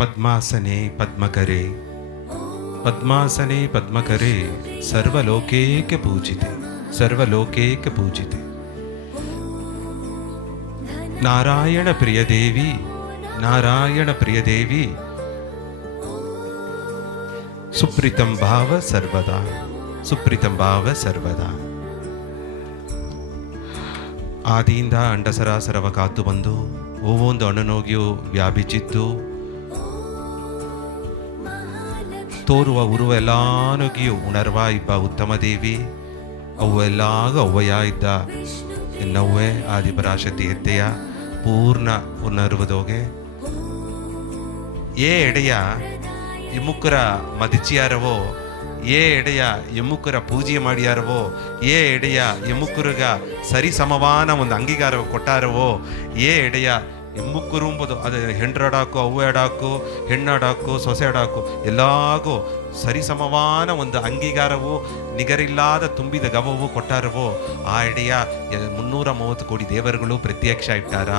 ಪದ್ಮಾಸನೆ ಪದ್ಮಕರೆ ಪದ್ಮಾಸನೆ ಪದ್ಮಕರೆ ಸರ್ವಲೋಕೇಕ ಪೂಜಿತೆ ಸರ್ವಲೋಕೇಕ ಪೂಜಿತೆ. ನಾರಾಯಣ ಪ್ರಿಯದೇವಿ ನಾರಾಯಣ ಪ್ರಿಯದೇವಿ ಸುಪ್ರೀತಂ ಭಾವ ಸರ್ವದಾ ಸುಪ್ರೀತಂ ಭಾವ ಸರ್ವದಾ. ಆದಿಯಿಂದ ಅಂಡಸರಾಸರವ ಕಾತು ಬಂದು ಒவ்வೊಂದು ಅಣುನೋಗಿಯೂ ವ್ಯಾಪಿಸಿದ್ದು ತೋರುವ ಉರುವ ಎಲ್ಲಾನೋಗಿಯೂ ಉಣರ್ವ ಇಬ್ಬ ಉತ್ತಮ ದೇವಿ ಅವು ಎಲ್ಲಾಗ ಅವ್ವಯ ಇದ್ದ ಎನ್ನವ್ವೆ ಆದಿಪರಾಶಕ್ತಿ ಎತ್ತೆಯ ಪೂರ್ಣ ಉಣರ್ವದೋಗೆ ಏ ಎಡೆಯ ಎಮ್ಮುಕ್ಕರ ಮದಿಚಿಯಾರವೋ ಏ ಎಡೆಯ ಎಮ್ಮುಕ್ಕರ ಪೂಜೆ ಮಾಡಿಯಾರವೋ ಏ ಎಡೆಯ ಎಮ್ಮುಕ್ಕರಿಗ ಸರಿ ಸಮವಾನ ಒಂದು ಅಂಗೀಕಾರ ಕೊಟ್ಟಾರವೋ ಏ ಎಡೆಯ ಎಮ್ಮುಕ್ಕರು ಎಂಬುದು ಅದು ಹೆಂಡ್ರಾಡಾಕು ಅವ್ವ ಎಡಾಕು ಹೆಣ್ಣಾಡಾಕು ಸೊಸೆ ಎಡಾಕು ಎಲ್ಲಾಗೂ ಸರಿ ಸಮವಾನ ಒಂದು ಅಂಗೀಕಾರವು ನಿಗರಿಲ್ಲದ ತುಂಬಿದ ಗವವು ಕೊಟ್ಟಾರವೋ ಆ ಎಡೆಯ 330 ಕೋಟಿ ದೇವರುಗಳು ಪ್ರತ್ಯಕ್ಷ ಇಟ್ಟಾರ.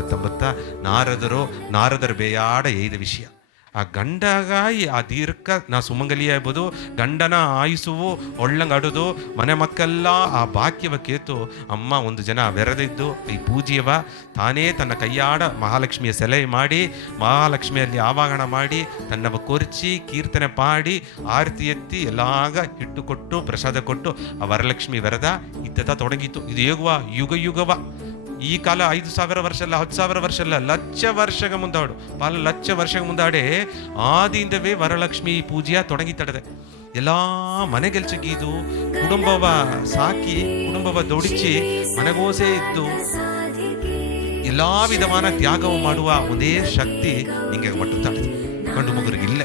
19 ನಾರದರು ಬೇಯಾಡ ಏದ ವಿಷಯ ಆ ಗಂಡಗಾಗಿ ಆ ದೀರ್ಘ ನಾ ಸುಮಂಗಲಿಯ ಇರ್ಬೋದು ಗಂಡನ ಆಯುಸುವು ಒಳ್ಳಂಗೆ ಆಡೋದು ಮನೆ ಮಕ್ಕಳೆಲ್ಲ ಆ ಭಾಗ್ಯವ ಕೇತು ಅಮ್ಮ ಒಂದು ಜನ ಬೆರೆದಿದ್ದು ಈ ಪೂಜೆಯವ ತಾನೇ ತನ್ನ ಕೈಯಾಡ ಮಹಾಲಕ್ಷ್ಮಿಯ ಸೆಲೆ ಮಾಡಿ ಮಹಾಲಕ್ಷ್ಮಿಯಲ್ಲಿ ಆವಾಹನ ಮಾಡಿ ತನ್ನವ ಕೊರ್ಚಿ ಕೀರ್ತನೆ ಪಾಡಿ ಆರತಿ ಎತ್ತಿ ಎಲ್ಲಾಗ ಹಿಟ್ಟು ಕೊಟ್ಟು ಪ್ರಸಾದ ಕೊಟ್ಟು ಆ ವರಲಕ್ಷ್ಮಿ ಬೆರೆದ ಇದ್ದದ ತೊಡಗಿತು. ಇದು ಹೇಗುವ ಯುಗ ಯುಗವ ಈ ಕಾಲ 5,000 ವರ್ಷ ಅಲ್ಲ 10,000 ವರ್ಷ ಅಲ್ಲ ಲಕ್ಷ ವರ್ಷಗ ಮುಂದಾಡು ಪಾಲ ಲಕ್ಷ ವರ್ಷಗ ಮುಂದಾಡೆ ಆದಿಂದವೇ ವರಲಕ್ಷ್ಮಿ ಪೂಜೆಯ ತೊಡಗಿತಡದೆ. ಎಲ್ಲ ಮನೆಗೆಲ್ಸಗೀದು ಕುಟುಂಬವ ಸಾಕಿ ಕುಟುಂಬವ ದೊಡಿಚಿ ಮನೆಗೋಸೆ ಇದ್ದು ಎಲ್ಲಾ ವಿಧವಾನ ತ್ಯಾಗವು ಮಾಡುವ ಒಂದೇ ಶಕ್ತಿ ನಿಂಗೆ ಒಟ್ಟುತ್ತಾಳೆ ಗಂಡು ಮಗುರಿಗಿಲ್ಲ.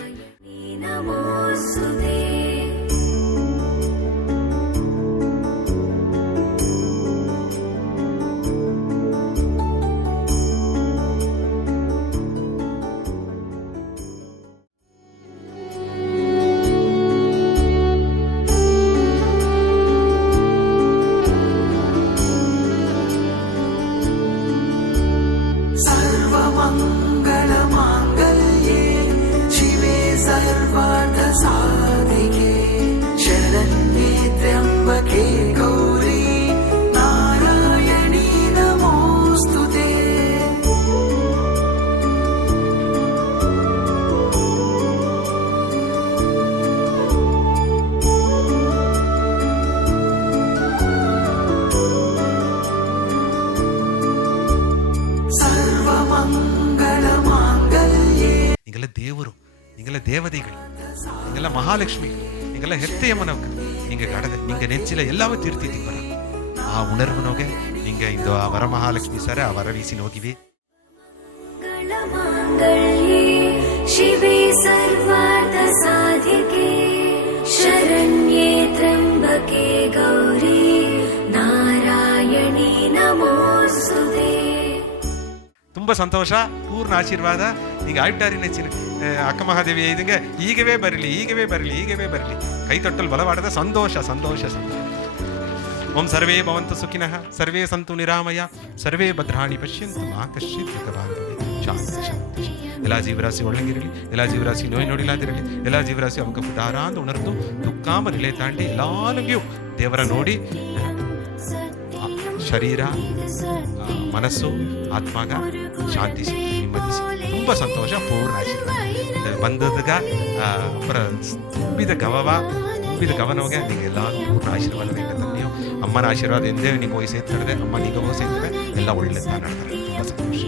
ದೇವರು நீங்கள தேவதைகள் நீங்கள மகாலட்சுமி நீங்கள ಹೆತ್ತೆಯಮ್ಮನವಕ நீங்க கடದೆ நீங்க ನೆಚ್ಚಿಲ ಎಲ್ಲವೂ ತೀರ್ತಿದ್ದೀವಿ ಬರ ಆ ಉಣರ್ವನೋಗೆ நீங்க ಇಂದು ಆ ವರ ಮಹಾಲಕ್ಷ್ಮಿ ಸರ ಆ ವರ ವೀಸಿ ಹೋಗಿವಿ. ಶಿವೆ ಸರ್ವಾರ್ಥ ಸಾಧಿಕೆ ಶರಣ್ಯೇ ತ್ರ್ಯಂಬಕೆ ಗೌರಿ ನಾರಾಯಣಿ ನಮೋಸ್ತುತೆ. ತುಂಬ ಸಂತೋಷ, ಪೂರ್ಣ ಆಶೀರ್ವಾದ. ಈಗ ಆಯ್ಟಾರಿ ನೆಚ್ಚಿನ ಅಕ್ಕ ಮಹಾದೇವಿ ಇದಂಗೆ ಈಗವೇ ಬರಲಿ ಈಗವೇ ಬರಲಿ ಈಗವೇ ಬರಲಿ ಕೈ ತೊಟ್ಟಲು ಬಲವಾಡದ ಸಂತೋಷ ಸಂತೋಷ ಸಂತೋಷ. ಓಂ ಸರ್ವೇ ಭವಂತು ಸುಖಿನಃ ಸರ್ವೇ ಸಂತು ನಿರಾಮಯ ಸರ್ವೇ ಭದ್ರಾಣಿ ಪಶ್ಯಂತು ಮಾ ಕಶ್ಚಿತ್ ದುಃಖಭಾಗ್ಭವೇತ್. ಶಾಂತಿ ಶಾಂತಿ. ಎಲ್ಲ ಜೀವರಾಶಿ ಒಳ್ಳಂಗಿರಲಿ, ಎಲ್ಲ ಜೀವರಾಶಿ ನೋಯ್ ನೋಡಿಲಾದಿರಲಿ, ಎಲ್ಲ ಜೀವರಾಶಿ ಅವಕ್ಕೆ ಪುಟಾರ ಅಂತ ಉಣರ್ದು ದುಃಖಾಂಬ ನಿಲೆ ತಾಂಡಿ ಎಲ್ಲಾನಿಗೂ ದೇವರ ನೋಡಿ ಶರೀರ ಮನಸ್ಸು ಆತ್ಮಾಗ ಶಾಂತಿ ಸಿಕ್ಕಿ ನೆಮ್ಮದಿ ಸಿಕ್ಕಿ ತುಂಬ ಸಂತೋಷ, ಪೂರ್ಣ ಆಶೀರ್ವಾದ ಬಂದದ್ಗ ತುಂಬಿದ ಗವನವಾಗ ನಿಂಗೆಲ್ಲ ಪೂರ್ಣ ಆಶೀರ್ವಾದ ನೀವು ಅಮ್ಮನ ಆಶೀರ್ವಾದ ಎಂದೇ ನಿಂಗೆ ವಯಸ್ಸು ಎತ್ತಿರದೆ ಅಮ್ಮ ನಿಗ ವಯಸ್ಸು ಎತ್ತಿದ್ರೆ ಎಲ್ಲ ಒಳ್ಳೆ ಮಾತಾಡ್ತಾರೆ. ತುಂಬ ಸಂತೋಷ.